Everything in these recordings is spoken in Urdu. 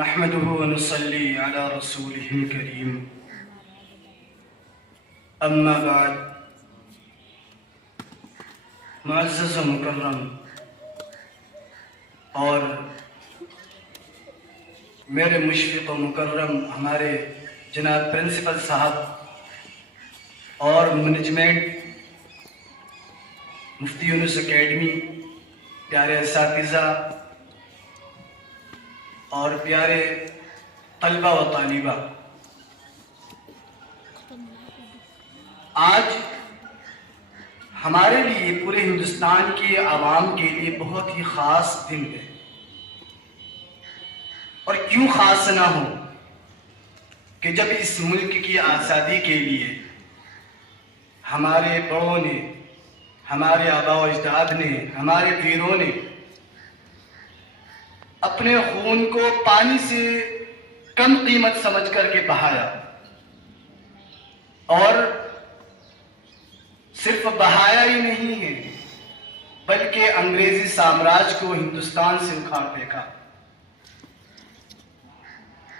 نحمده ونصلي على رسوله الكريم اما بعد. معزز و مکرم اور میرے مشفق و مکرم ہمارے جناب پرنسپل صاحب اور مینجمنٹ مفتی یونس اکیڈمی، پیارے اساتذہ اور پیارے طلبہ و طالبہ، آج ہمارے لیے پورے ہندوستان کی عوام کے لیے بہت ہی خاص دن ہے. اور کیوں خاص نہ ہو کہ جب اس ملک کی آزادی کے لیے ہمارے بڑوں نے، ہمارے آباء و اجداد نے، ہمارے ویروں نے اپنے خون کو پانی سے کم قیمت سمجھ کر کے بہایا، اور صرف بہایا ہی نہیں ہے بلکہ انگریزی سامراج کو ہندوستان سے اکھاڑ پھینکا.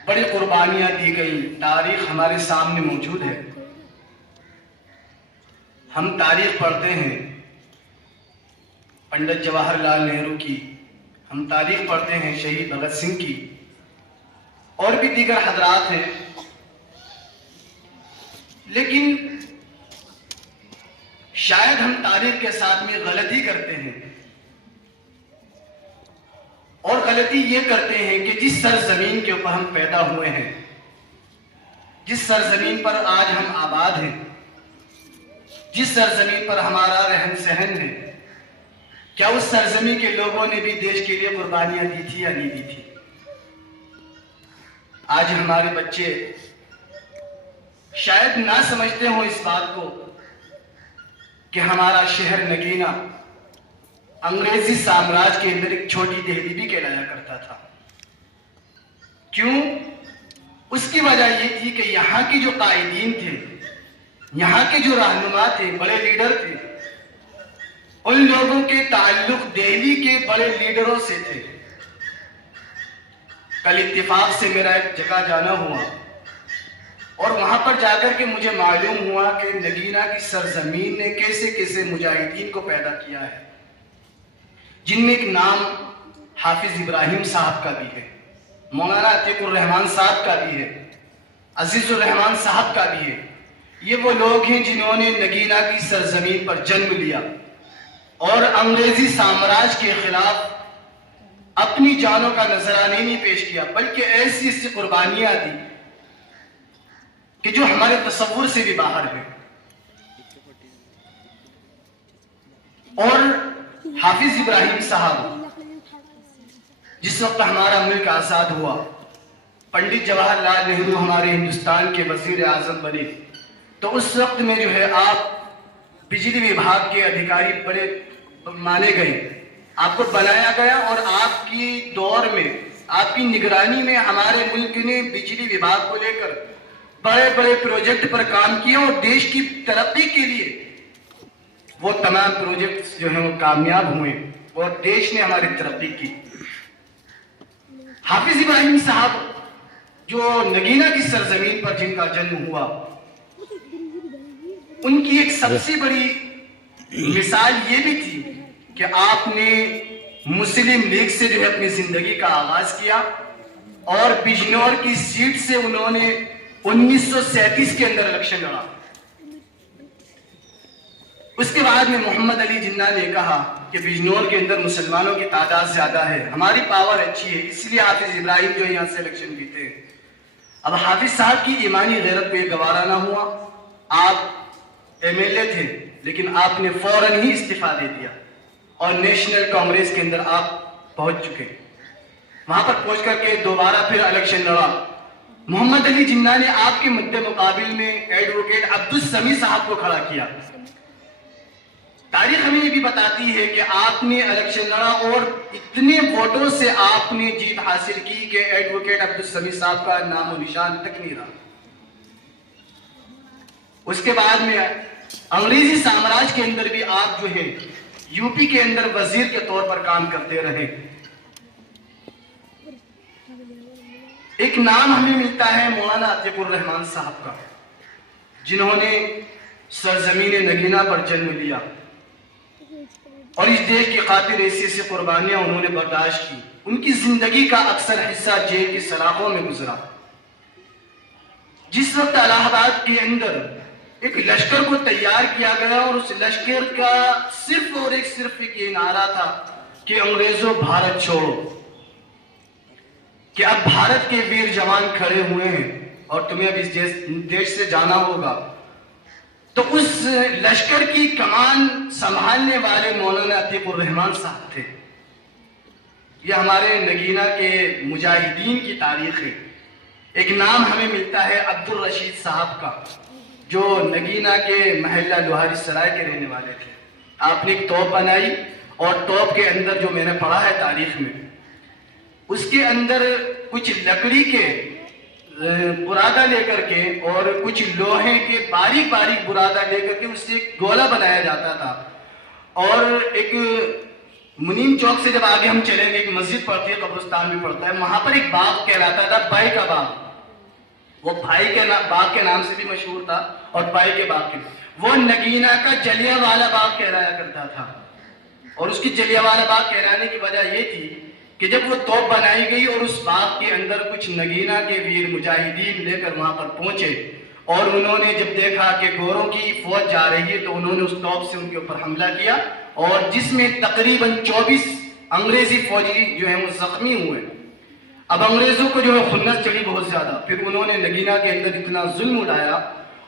بڑی قربانیاں دی گئی، تاریخ ہمارے سامنے موجود ہے. ہم تاریخ پڑھتے ہیں پنڈت جواہر لال نہرو کی، ہم تاریخ پڑھتے ہیں شہید بھگت سنگھ کی، اور بھی دیگر حضرات ہیں. لیکن شاید ہم تاریخ کے ساتھ میں غلطی کرتے ہیں، اور غلطی یہ کرتے ہیں کہ جس سرزمین کے اوپر ہم پیدا ہوئے ہیں، جس سرزمین پر آج ہم آباد ہیں، جس سرزمین پر ہمارا رہن سہن ہے، کیا اس سرزمین کے لوگوں نے بھی دیش کے لیے قربانیاں دی تھی یا نہیں دی تھی؟ آج ہمارے بچے شاید نہ سمجھتے ہوں اس بات کو کہ ہمارا شہر نگینہ انگریزی سامراج کے اندر ایک چھوٹی دہلی بھی کہلایا کرتا تھا. کیوں؟ اس کی وجہ یہ تھی کہ یہاں کے جو قائدین تھے، یہاں کے جو رہنما تھے، بڑے لیڈر تھے، ان لوگوں کے تعلق دہلی کے بڑے لیڈروں سے تھے. کل اتفاق سے میرا ایک جگہ جانا ہوا، اور وہاں پر جا کر کے مجھے معلوم ہوا کہ نگینہ کی سرزمین نے کیسے کیسے مجاہدین کو پیدا کیا ہے، جن میں ایک نام حافظ ابراہیم صاحب کا بھی ہے، مولانا عتیق الرحمان صاحب کا بھی ہے، عزیز الرحمان صاحب کا بھی ہے. یہ وہ لوگ ہیں جنہوں نے نگینہ کی سرزمین پر جنم لیا اور انگریزی سامراج کے خلاف اپنی جانوں کا نذرانہ نہیں پیش کیا، بلکہ ایسی ایسی قربانیاں دی کہ جو ہمارے تصور سے بھی باہر ہے. اور حافظ ابراہیم صاحب، جس وقت ہمارا ملک آزاد ہوا، پنڈت جواہر لال نہرو ہمارے ہندوستان کے وزیر اعظم بنے، تو اس وقت میں جو ہے آپ بجلی وبھاگ کے ادھیکاری بڑے مانے گئے، آپ کو بنایا گیا، اور آپ کی دور میں، آپ کی نگرانی میں ہمارے ملک نے بجلی وبھاگ کو لے کر بڑے بڑے پروجیکٹ پر کام کیا، اور دیش کی ترقی کے لیے وہ تمام پروجیکٹس جو ہیں وہ کامیاب ہوئے، اور دیش نے ہماری ترقی کی. حافظ ابراہیم صاحب جو نگینہ کی سرزمین پر جن کا جنم ہوا، ان کی ایک سب سے بڑی مثال یہ بھی تھی کہ آپ نے مسلم لیگ سے جو ہے اپنی زندگی کا آغاز کیا، اور بجنور کی سیٹ سے انہوں نے 1937 کے اندر الیکشن لڑا. اس کے بعد میں محمد علی جناح نے کہا کہ بجنور کے اندر مسلمانوں کی تعداد زیادہ ہے، ہماری پاور اچھی ہے، اس لیے حافظ ابراہیم جو یہاں سے الیکشن جیتے ہیں. اب حافظ صاحب کی ایمانی غیرت کو یہ گوارا نہ ہوا. آپ ایم ایل اے تھے، لیکن آپ نے فوراً ہی استعفیٰ دے دیا، اور نیشنل کانگریس کے اندر آپ پہنچ چکے. وہاں پر پہنچ کر کے دوبارہ پھر الیکشن لڑا. محمد علی جناح نے آپ کے مد مقابل میں ایڈوکیٹ عبدالسمیع صاحب کو کھڑا کیا. تاریخ ہمیں یہ بھی بتاتی ہے کہ آپ نے الیکشن لڑا، اور اتنے ووٹوں سے آپ نے جیت حاصل کی کہ ایڈوکیٹ عبدالسمیع صاحب کا نام و نشان تک نہیں رہا. اس کے بعد میں انگریزی سامراج کے اندر بھی آپ جو ہے یو پی کے اندر وزیر کے طور پر کام کرتے رہے. ایک نام ہمیں ملتا ہے مولانا عتیق الرحمان صاحب کا، جنہوں نے سرزمین نگینا پر جنم لیا اور اس دیش کی خاطر ایسی ایسی قربانیاں انہوں نے برداشت کی۔ ان کی زندگی کا اکثر حصہ جیل کی سلاخوں میں گزرا۔ جس وقت الہ آباد کے اندر ایک لشکر کو تیار کیا گیا اور اس لشکر کا صرف ایک یہ نعرہ تھا کہ انگریزوں بھارت چھوڑو، کہ اب بھارت کے ویر جوان کھڑے ہوئے ہیں اور تمہیں اب اس دیش سے جانا ہوگا، تو اس لشکر کی کمان سنبھالنے والے مولانا عتیق الرحمان صاحب تھے۔ یہ ہمارے نگینا کے مجاہدین کی تاریخ ہے۔ ایک نام ہمیں ملتا ہے عبدالرشید صاحب کا، جو نگینا کے محلہ لوہاری سرائے کے رہنے والے تھے۔ آپ نے ایک توپ بنائی اور توپ کے اندر جو میں نے پڑھا ہے تاریخ میں، اس کے اندر کچھ لکڑی کے برادہ لے کر کے اور کچھ لوہے کے باریک برادہ لے کر کے اس سے ایک گولا بنایا جاتا تھا۔ اور ایک منیم چوک سے جب آگے ہم چلیں گے، ایک مسجد پڑتی ہے، قبرستان بھی پڑتا ہے، وہاں پر ایک باغ کہلاتا تھا بھائی کا باغ۔ وہ بھائی کے باغ کے نام سے بھی مشہور تھا اور بھائی کے باغ کے، وہ نگینا کا جلیہ والا باغ کہلایا کرتا تھا۔ اور اس کی جلیہ والا باغ کہلانے کی وجہ یہ تھی کہ جب وہ توپ بنائی گئی اور اس باغ کے اندر کچھ نگینا کے ویر مجاہدین لے کر وہاں پر پہنچے اور انہوں نے جب دیکھا کہ گوروں کی فوج جا رہی ہے تو انہوں نے اس توپ سے ان کے اوپر حملہ کیا، اور جس میں تقریباً 24 انگریزی فوجی جو ہیں وہ زخمی ہوئے۔ اب انگریزوں کو جو ہے خنس چڑھی بہت زیادہ، پھر انہوں نے نگینا کے اندر اتنا ظلم اٹھایا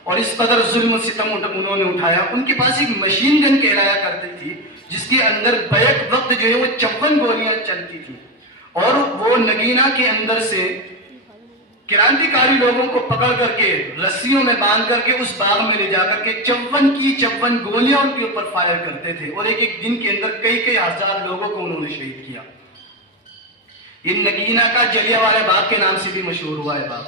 اور اس قدر ظلم و ستم انہوں نے اٹھایا۔ ان کے پاس ایک مشین گن کہلایا کرتی تھی جس کے اندر بیک وقت جو ہے وہ 54 گولیاں چلتی تھی، اور وہ نگینا کے اندر سے کرانتیکاری لوگوں کو پکڑ کر کے رسیوں میں باندھ کر کے اس باغ میں لے جا کر کے 54 گولیاں ان کے اوپر فائر کرتے تھے، اور ایک دن کے اندر کئی ہزار لوگوں کو انہوں نے شہید کیا۔ یہ نگینا کا جلیہ والے باغ کے نام سے بھی مشہور ہوا ہے باغ۔